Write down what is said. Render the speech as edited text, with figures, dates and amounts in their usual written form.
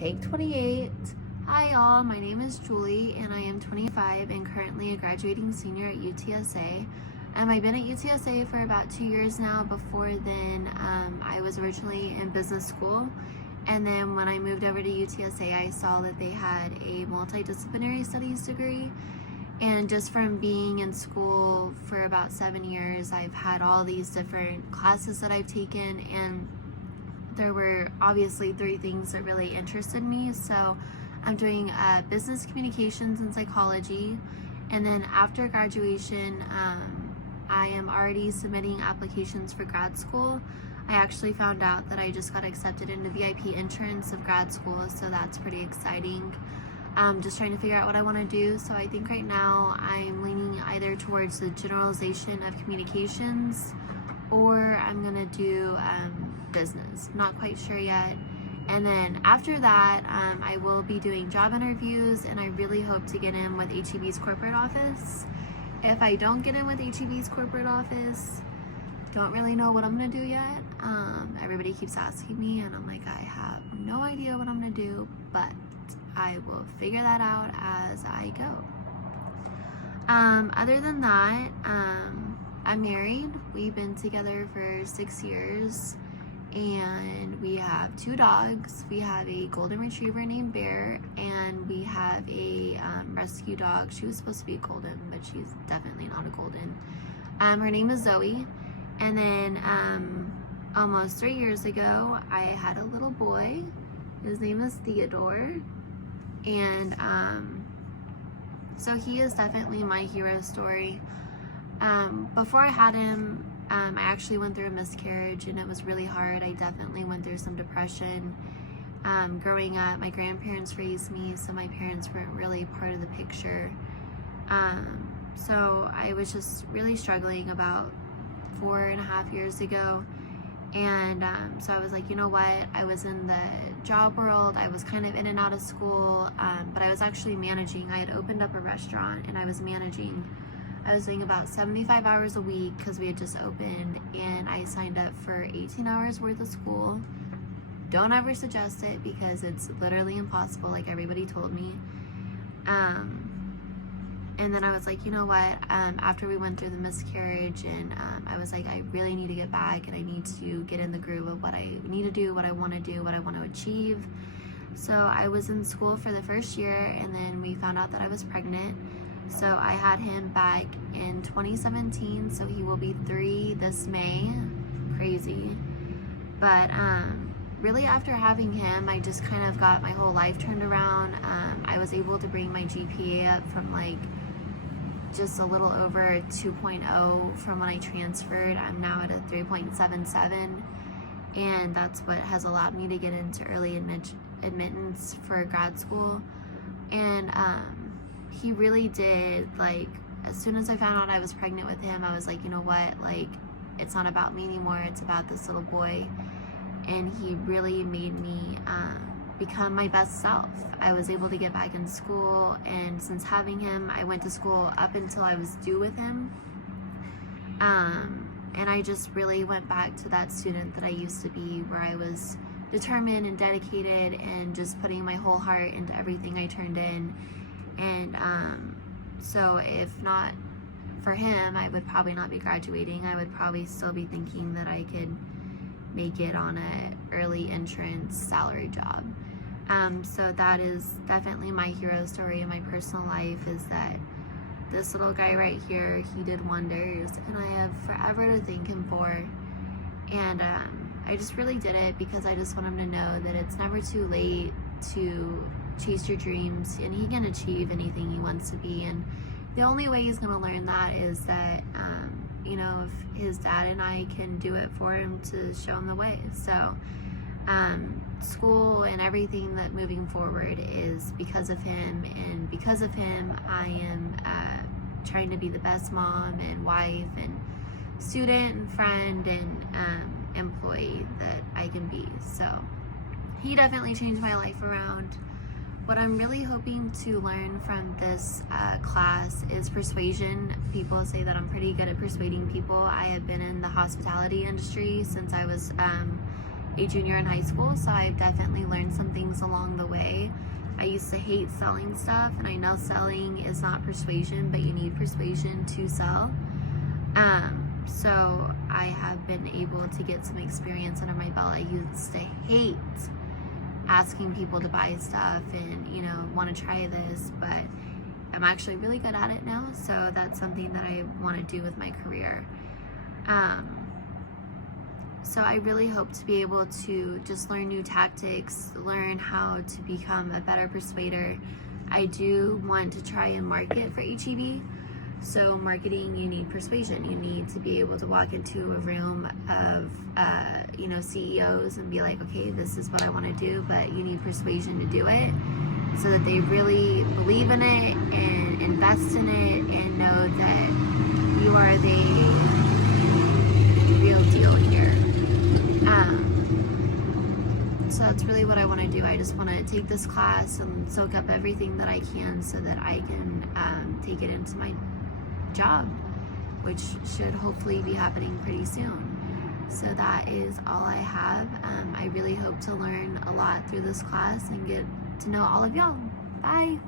Take 28. Hi y'all, my name is Julie and I am 25 and currently a graduating senior at UTSA. I've been at UTSA for about 2 years now. Before then, I was originally in business school, and then when I moved over to UTSA, I saw that they had a multidisciplinary studies degree. And just from being in school for about 7 years, I've had all these different classes that I've taken, and there were obviously 3 things that really interested me. So I'm doing business communications and psychology, and then after graduation, I am already submitting applications for grad school. I actually found out that I just got accepted into VIP entrance of grad school, so that's pretty exciting. Just trying to figure out what I want to do. So I think right now I'm leaning either towards the generalization of communications, or I'm gonna do business. Not quite sure yet. And then after that, I will be doing job interviews, and I really hope to get in with HEB's corporate office. If I don't get in with HEB's corporate office, don't really know what I'm gonna do yet. Everybody keeps asking me, and I'm like, I have no idea what I'm gonna do, but I will figure that out as I go. Other than that, I'm married. We've been together for 6 years, and we have 2 dogs. We have a golden retriever named Bear, and we have a rescue dog. She was supposed to be a golden, but she's definitely not a golden. Her name is Zoe. And then almost 3 years ago, I had a little boy. His name is Theodore. And so he is definitely my hero story. Before I had him, I actually went through a miscarriage, and it was really hard. I definitely went through some depression. Growing up, my grandparents raised me, so my parents weren't really part of the picture. So I was just really struggling about 4.5 years ago. And so I was like, you know what? I was in the job world. I was kind of in and out of school, but I was actually managing. I had opened up a restaurant, and I was managing. I was doing about 75 hours a week because we had just opened, and I signed up for 18 hours worth of school. Don't ever suggest it because it's literally impossible, like everybody told me. And then I was like, you know what, after we went through the miscarriage, and I was like, I really need to get back, and I need to get in the groove of what I need to do, what I want to do, what I want to achieve. So I was in school for the first year, and then we found out that I was pregnant. So I had him back in 2017, so he will be 3 this May. Crazy. But really after having him, I just kind of got my whole life turned around. I was able to bring my GPA up from like just a little over 2.0 from when I transferred. I'm now at a 3.77, and that's what has allowed me to get into early admittance for grad school. And he really did, like, as soon as I found out I was pregnant with him, I was like, you know what, like, it's not about me anymore, it's about this little boy. And he really made me become my best self. I was able to get back in school, and since having him, I went to school up until I was due with him. And I just really went back to that student that I used to be, where I was determined and dedicated and just putting my whole heart into everything I turned in. And so if not for him, I would probably not be graduating. I would probably still be thinking that I could make it on a early entrance salary job. So that is definitely my hero story in my personal life, is that this little guy right here, he did wonders, and I have forever to thank him for. And I just really did it because I just want him to know that it's never too late to chase your dreams, and he can achieve anything he wants to be. And the only way he's going to learn that is that you know, if his dad and I can do it for him to show him the way. So school and everything that moving forward is because of him, and because of him I am trying to be the best mom and wife and student and friend and employee that I can be. So he definitely changed my life around. What I'm really hoping to learn from this class is persuasion. People say that I'm pretty good at persuading people. I have been in the hospitality industry since I was a junior in high school, so I've definitely learned some things along the way. I used to hate selling stuff, and I know selling is not persuasion, but you need persuasion to sell. So I have been able to get some experience under my belt. I used to hate asking people to buy stuff and, you know, want to try this, but I'm actually really good at it now, so that's something that I want to do with my career. So I really hope to be able to just learn new tactics, learn how to become a better persuader. I do want to try and market for HEB. So marketing, you need persuasion. You need to be able to walk into a room of, you know, CEOs and be like, okay, this is what I want to do, but you need persuasion to do it so that they really believe in it and invest in it and know that you are the real deal here. So that's really what I want to do. I just want to take this class and soak up everything that I can so that I can take it into my job, which should hopefully be happening pretty soon. So that is all I have. I really hope to learn a lot through this class and get to know all of y'all. Bye.